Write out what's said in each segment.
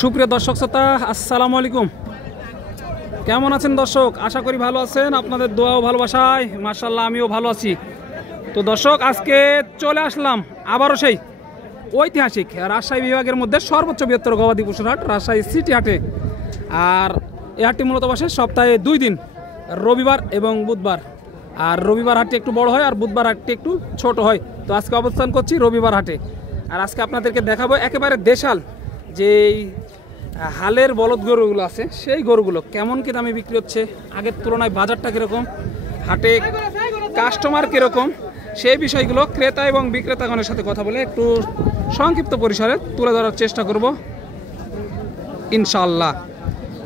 সুপ্রিয় দর্শক শ্রোতা, আসসালামু আলাইকুম। কেমন আছেন দর্শক? আশা করি ভালো আছেন। আপনাদের দোয়া ও ভালোবাসায় মাশাআল্লাহ আমিও ভালো আছি। তো দর্শক, আজকে চলে আসলাম আবারও সেই ঐতিহাসিক রাজশাহী বিভাগের মধ্যে সর্বোচ্চ বৃহত্তর গবাদি পশুর হাট রাজশাহী সিটি হাটে। আর এই হাটটি মূলত বসে সপ্তাহে 2 দিন, রবিবার এবং বুধবার। আর রবিবার হাটটি একটু বড় হয় আর বুধবার হাটটি একটু ছোট হয়। তো আজকে অবস্থান করছি রবিবার হাটে। আর আজকে আপনাদেরকে দেখাবো একেবারে দেশাল যেই হালের বলদ গরুগুলো আছে, সেই গরুগুলো কেমন কি দামে বিক্রি হচ্ছে, আগের তুলনায় বাজারটা কীরকম, হাটে কাস্টমার কীরকম, সেই বিষয়গুলো ক্রেতা এবং বিক্রেতাগণের সাথে কথা বলে একটু সংক্ষিপ্ত পরিসরে তুলে ধরার চেষ্টা করব ইনশাআল্লাহ।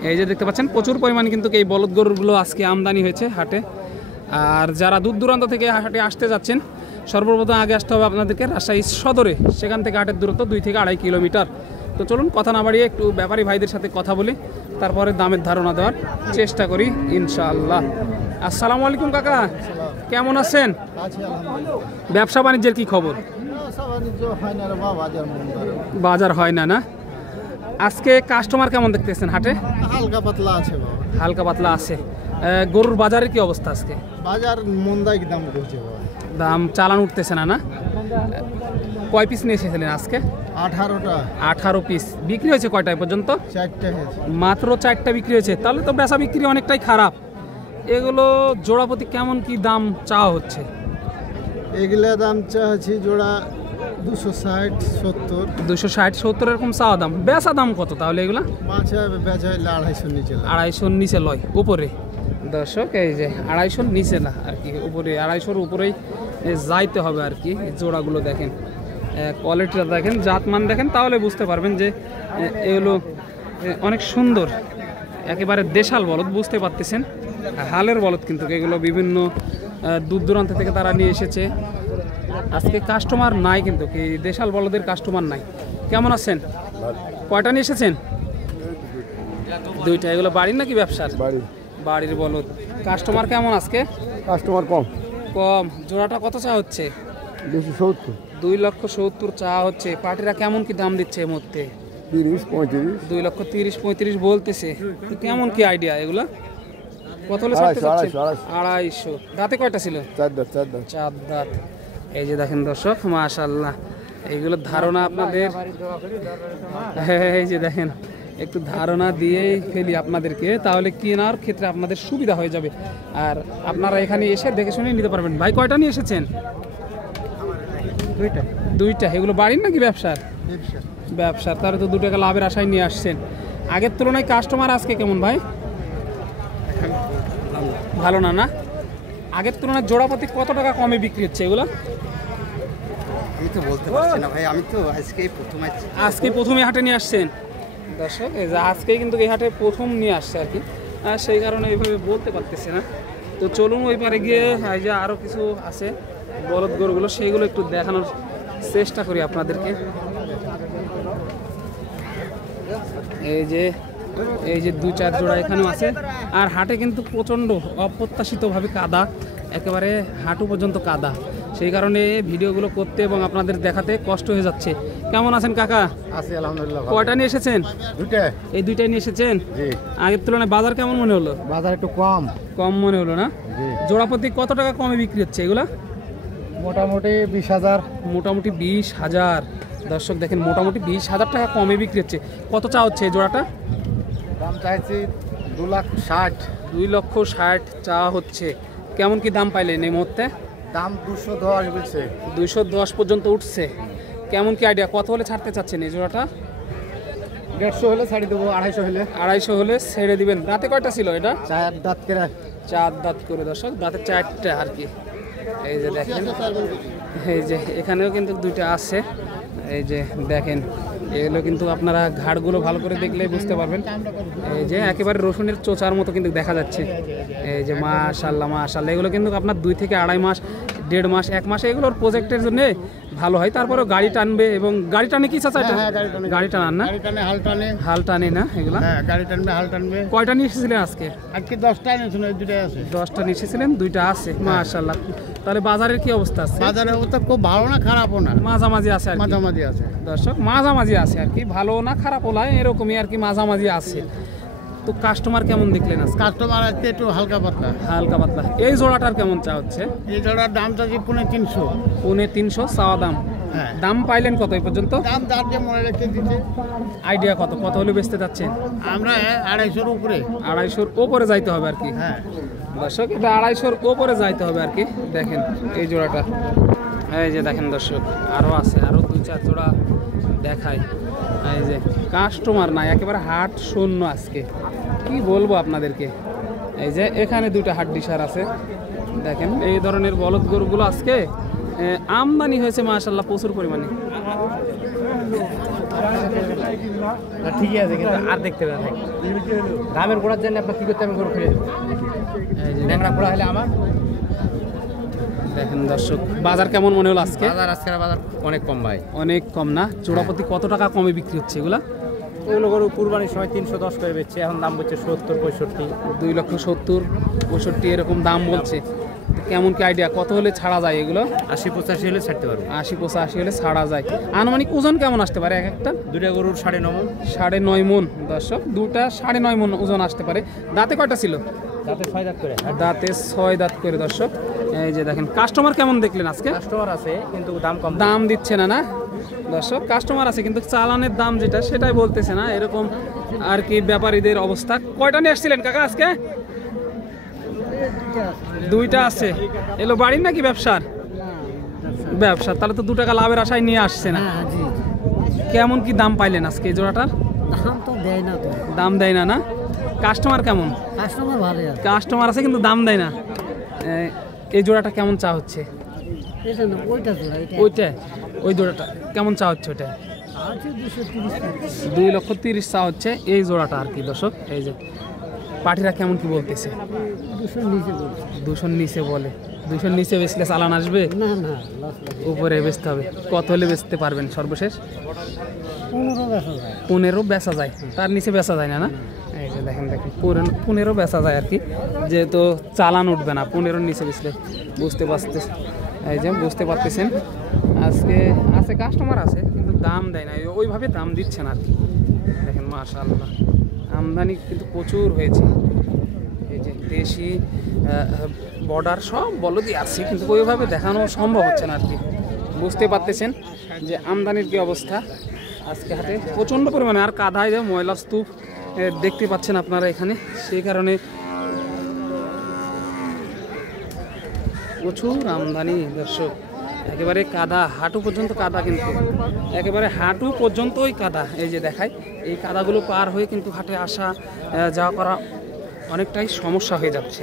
এই যে দেখতে পাচ্ছেন প্রচুর পরিমাণে কিন্তু এই বলদ গরুগুলো আজকে আমদানি হয়েছে হাটে। আর যারা দূর দূরান্ত থেকে হাটে আসতে যাচ্ছেন, সর্বপ্রথম আগে আসতে হবে আপনাদেরকে রাজশাহী সদরে। সেখান থেকে হাটের দূরত্ব 2 থেকে 2.5 কিলোমিটার। তো চলুন কথা না বাড়িয়ে একটু ব্যাপারী ভাইদের সাথে কথা বলি, তারপরে দামের ধারণা দেওয়ার চেষ্টা করি ইনশাআল্লাহ। আসসালামু আলাইকুম কাকা, কেমন আছেন? ব্যবসা বাণিজ্যের কি খবর? বাজার হয় না? আজকে কাস্টমার কেমন দেখতেছেন হাটে? হালকা পাতলা আছে। হালকা পাতলা আছে। গরুর বাজারের কি অবস্থা আজকে? বাজার মন্দাই দাম করছে, দাম চালান উঠতেছে না? কয় পিস নিয়ে এসেছিলেন আজকে? 18টা। 18 পিস বিক্রি হয়েছে কয়টায় পর্যন্ত? 4টা হয়েছে। মাত্র 4টা বিক্রি হয়েছে, তাহলে তো বেচা বিক্রি অনেকটাই খারাপ। এগুলো জোড়াপতি কেমন কি দাম চাওয়া হচ্ছে? এগুলা দাম চাচ্ছি জোড়া 260, 70। 260, 70 এরকম চাওয়া দাম। বেচা দাম কত তাহলে এগুলা? বেচা হইলে 250 নিচে। 250 নিচে লয়, উপরে। দর্শক, এই যে 250 নিচে না আর কি, উপরে 250-র উপরেই যাইতে হবে আর কি। জোড়াগুলো দেখেন, কোয়ালিটিটা দেখেন, জাতমান দেখেন, তাহলে বুঝতে পারবেন যে এগুলো অনেক সুন্দর, একেবারে দেশাল বলদ। বুঝতে পারতেছেন হালের বলদ, কিন্তু এগুলো বিভিন্ন দূর দূরান্ত থেকে তারা নিয়ে এসেছে। আজকে কাস্টমার নাই, কিন্তু কি দেশাল বলদের কাস্টমার নাই। কেমন আছেন? কয়টা নিয়ে এসেছেন? 2টা। এগুলো বাড়ির নাকি ব্যবসার? বাড়ির বলদ। কাস্টমার কেমন আজকে? কাস্টমার কম। জোড়াটা কত চা হচ্ছে? 270। 2,70,000 চা হচ্ছে। পার্টিরা কেমন কি দাম দিচ্ছে এর মধ্যে? 30, 35। 2,30,000-35,000 বলতেছে। কেমন কি আইডিয়া এগুলা? কত হলে ছাড়তে চাচ্ছেন? 250। দাঁতে কয়টা ছিল? 4 দাঁত। এই যে দেখেন দর্শক, মাশাআল্লাহ, এইগুলো ধারণা আপনাদের, এই যে দেখেন, একটু ধারণা দিয়েই ফেলি আপনাদেরকে, তাহলে কেনার ক্ষেত্রে আপনাদের সুবিধা হয়ে যাবে। আর আপনারা এখানে এসে দেখে শুনে নিতে পারবেন। ভাই কয়টা নিয়ে এসেছেন? 2টা। এগুলো বাড়ির নাকি ব্যবসার? ব্যবসার। তাহলে তো 2 টাকা লাভের আশায় নিয়ে আসছেন। আগের তুলনায় কাস্টমার আজকে কেমন ভাই? ভালো না? আগের তুলনায় জোড়াপতি কত টাকা কমে বিক্রি হচ্ছে এগুলো? আমি তো বলতে পারছি না ভাই, আমি তো আজকেই প্রথমে হাটে নিয়ে আসছেন দর্শক। এই যে আজকেই কিন্তু এই হাটে প্রথম নিয়ে আসছে আর কি, সেই কারণে এইভাবে বলতে পারতেছে না। তো চলুন ওই পারে গিয়ে এই যে আরও কিছু আছে বলদ গরুগুলো, সেইগুলো একটু দেখানোর চেষ্টা করি আপনাদেরকে। এই যে 2-4 জোড়া এখানেও আছে। আর হাটে কিন্তু প্রচণ্ড অপ্রত্যাশিতভাবে কাদা, একেবারে হাঁটু পর্যন্ত কাদা। সেই কারণে ভিডিওগুলো করতে এবং আপনাদের দেখাতে কষ্ট হয়ে যাচ্ছে। কেমন আছেন কাকা? আছি আলহামদুলিল্লাহ। কয়টা নিয়ে এসেছেন? 2টা। এই 2টাই নিয়ে এসেছেন? জি। আগের তুলনায় বাজার কেমন মনে হলো? বাজার একটু কম মনে হলো না? জি। জোড়াপতি কত টাকা কমে বিক্রি হচ্ছে এগুলা? মোটামুটি 20,000। মোটামুটি 20,000। দর্শক দেখেন, মোটামুটি 20,000 টাকা কমে বিক্রি হচ্ছে। কত চা হচ্ছে এই জোড়াটা? দাম চাইছি 2,60,000। 2,60,000 চা হচ্ছে। কেমন কি দাম পাইলেন এই মুহূর্তে? দাম 210 বলছে। 210 পর্যন্ত উঠছে। কেমন কি আইডিয়া, কত হলে ছাড়তে চাচ্ছেন এই জোড়াটা? 150 হলে ছাড়ি দেবো, 250 হলে। 250 হলে ছেড়ে দিবেন। দাঁতে কয়টা ছিল এটা? 4 দাঁত করে। 4 দাঁত করে দর্শক, দাঁতে 4টা আর কি। এই যে দেখেন, এই যে এখানেও কিন্তু 2টা আছে। এই যে দেখেন, এগুলো কিন্তু আপনারা ঘাড়গুলো ভালো করে দেখলেই বুঝতে পারবেন। এই যে একেবারে রসুনের চোচার মতো কিন্তু দেখা যাচ্ছে। এই যে মাশাআল্লাহ, এগুলো কিন্তু আপনার 2 থেকে 2.5 মাস 1.5 মাস 1 মাসে এগুলোর প্রজেক্টের জন্য ভালো হয়, তারপরে গাড়ি টানবে এবং গাড়ি টানে কি চাচা এটা? গাড়ি টানান না? গাড়ি টানে, হাল টানে। হাল টানে না এগুলা? হ্যাঁ, গাড়ি টানবে, হাল টানবে। কয়টা নিয়ে এসেছিলেন আজকে? আজকে 10টা এনেছিল, 2টাই আছে। 10টা নিয়ে এসেছিলেন, 2টা আছে, মাশাআল্লাহ। তাহলে বাজারের কি অবস্থা আছে? বাজারের অবস্থা খুব ভালো না, খারাপও না, মাঝামাঝি আছে আর কি। মাঝামাঝি আছে দর্শক, মাঝামাঝি আছে আর কি, ভালো না খারাপও নয়, এরকমই আর কি, মাঝামাঝি আছে। তো কাস্টমার কেমন দেখলেন আজকে? কাস্টমার আসছে একটু হালকা পাতলা। হালকা পাতলা। এই জোড়াটার কেমন চা হচ্ছে? এই জোড়ার দাম চাচ্ছি 350। 350 চাওয়া দাম। হ্যাঁ, দাম পাইলেন কত এই পর্যন্ত? দাম যার যে মনে রেখে দিচ্ছে। আইডিয়া কত কত হলে বেচতে যাচ্ছেন? আমরা 250-র উপরে। 250-র উপরে যাইতে হবে আর কি। হ্যাঁ, দর্শক, এটা 250-র উপরে যাইতে হবে আর কি। দেখেন এই জোড়াটা, এই যে দেখেন দর্শক, আরও আছে, আরও 2-4 জোড়া দেখায়। এই যে কাস্টমার নাই, একেবারে হাট শূন্য আজকে, কি বলবো আপনাদেরকে। এই যে এখানে 2টা হাড্ডিসার আছে, দেখেন এই ধরনের বলদ গরুগুলো আজকে আমদানি হয়েছে মাশাআল্লাহ প্রচুর পরিমাণে। ঠিকই আছে, কিন্তু আর দেখতে হবে না। দামের গোড়ার জন্য আপনার কি করতে আমি গরু ফিরে দেবো। এই যে ল্যাংড়া গোড়া হলে আমার দেখেন দর্শক, বাজার কেমন মনে হলো আজকে? বাজার আজকের বাজার অনেক কম ভাই। অনেক কম না? জোড়াপতি কত টাকা কমে বিক্রি হচ্ছে এগুলা? ওগুলো গরু কুরবানির সময় 310 করে বেচছে, এখন দাম বলছে 70-65। 2,70,65 এরকম দাম বলছে। তো কেমন কি আইডিয়া, কত হলে ছাড়া যায় এগুলো? 80-85 হলে ছাড়তে পারবো। 80-85 হলে ছাড়া যায়। আনুমানিক ওজন কেমন আসতে পারে এক একটা? দুটা গরুর 9.5 মণ। 9.5 মণ। দর্শক, 2টা 9.5 মণ ওজন আসতে পারে। দাঁতে কয়টা ছিল? দাঁতে 6 দাঁত করে। দাঁতে 6 দাঁত করে। দর্শক, এই যে দেখেন, কাস্টমার কেমন দেখলেন আজকে? কাস্টমার আছে কিন্তু দাম কম। দাম দিচ্ছে না? না দর্শক, কাস্টমার আছে কিন্তু চালানের দাম যেটা সেটাই বলতেছে না, এরকম আর কি ব্যাপারীদের অবস্থা। কয়টা নিয়ে আসছিলেন কাকা আজকে? 2টা আছে। এলো বাড়ির নাকি ব্যবসার? ব্যবসা। তাহলে তো 2 টাকা লাভের আশায় নিয়ে আসছে না। কেমন কি দাম পাইলেন আজকে এই জোড়াটার? দাম তো দেয় না তো। দাম দেয় না? না কাস্টমার কেমন? কাস্টমার ভালোই আছে। কাস্টমার আছে কিন্তু দাম দেয় না। এই জোড়াটা কেমন চা হচ্ছে? এটা না, ওইটা জোড়া, এটা ওইটা, ওই জোড়াটা কেমন চা হচ্ছে? ওইটা আছে 230 2,30,000 চা হচ্ছে এই জোড়াটা আর কি। দর্শক, এই যে পাটিরা কেমন কি বলতেছে? 200 নিচে বলছে। 200 নিচে বলে। 200 নিচে বেচলে চালান আসবে? না না, লস লাগে। উপরে বেচতে হবে। কত হলে বেচতে পারবেন সর্বশেষ? 15 বেচা যায়। 15 বেচা যায়, তার নিচে বেচা যায় না? না এই যে দেখেন, 15 বেচা যায় আর কি, যেহেতু চালান উঠবে না 15-র নিচে বেচলে। বুঝতে পারতেছেন? এই যে বুঝতে পারতেছেন, আজকে আছে কাস্টমার আছে কিন্তু দাম দেয় না, ওইভাবে দাম দিচ্ছে না আর কি। দেখেন মাশাআল্লাহ, আমদানি কিন্তু প্রচুর হয়েছে। এই যে দেশি বর্ডার সব বলদই আছে, কিন্তু ওইভাবে দেখানো সম্ভব হচ্ছে না আর কি। বুঝতে পারতেছেন যে আমদানির কি অবস্থা আজকে হাটে, প্রচণ্ড পরিমাণে। আর কাদায় যে ময়লা স্তূপ দেখতে পাচ্ছেন আপনারা এখানে, সেই কারণে প্রচুর আমদানি। দর্শক, একেবারে কাদা, হাঁটু পর্যন্ত কাদা, কিন্তু একেবারে হাঁটু পর্যন্তই কাদা। এই যে দেখায়, এই কাদাগুলো পার হয়ে কিন্তু হাটে আসা যাওয়া করা অনেকটাই সমস্যা হয়ে যাচ্ছে।